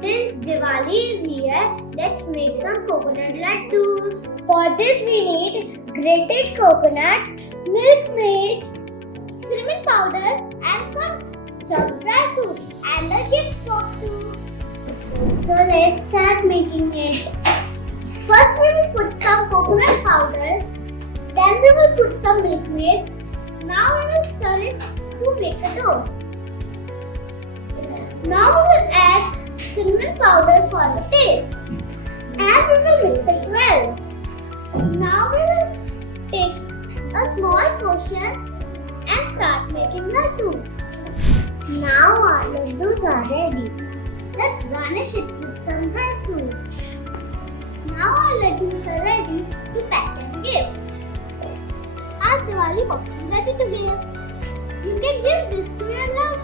Since Diwali is here, let's make some coconut laddoos. For this we need grated coconut, milk maid, cinnamon powder and some chopped dry fruits and a gift box too. So let's start making it. First we will put some coconut powder, then we will put some milk maid. Now we will stir it to make a dough. Now we will add cinnamon powder for the taste and we will mix it well. Now we will take a small portion and start making laddu. Now our laddus are ready. Let's garnish it with some dry fruits. Now our laddus are ready to pack and gift. Our Diwali box is ready to gift. You can give this to your loved